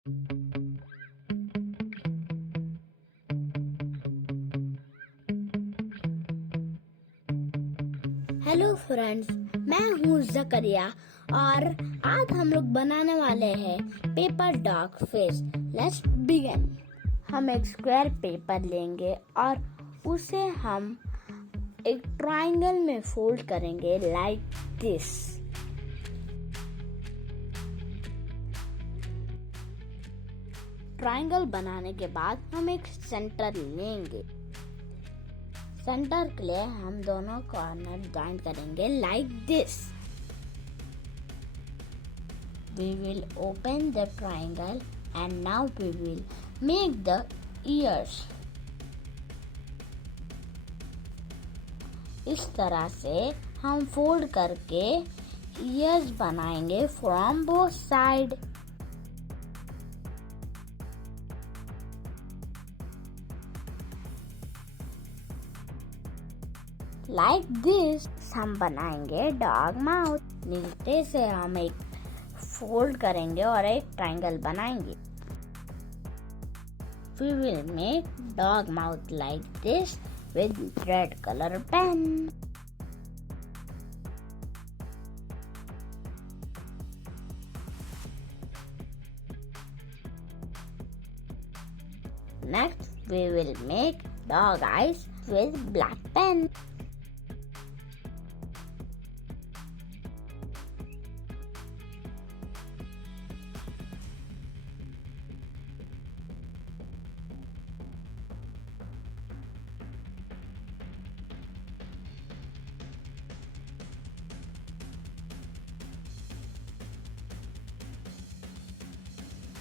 Hello friends, मैं हूँ जकरिया और आज हम लोग बनाने वाले हैं paper dog face. Let's begin. हम एक स्क्वायर पेपर लेंगे और उसे हम एक ट्रायंगल में फोल्ड करेंगे लाइक दिस। ट्रायंगल बनाने के बाद हम एक सेंटर लेंगे। सेंटर के लिए हम दोनों कॉर्नर जॉइंट करेंगे like this. We will open the triangle and now we will make the ears. इस तरह से हम फोल्ड करके ears बनाएंगे from both side. Like this हम बनाएंगे डॉग माउथ। नीचे से हम एक फोल्ड करेंगे और एक ट्रायंगल बनाएंगे। We will make dog mouth like this with red color pen. Next, we will make dog eyes with black pen.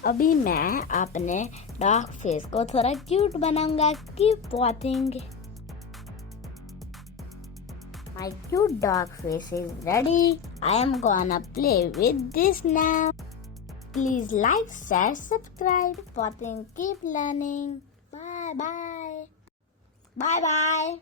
अभी मैं अपने डॉग फेस को थोड़ा क्यूट बनाऊंगा। Keep watching. My cute dog face is ready. I am gonna play with this now. Please like, share, subscribe. Watching, keep learning. Bye bye. Bye bye.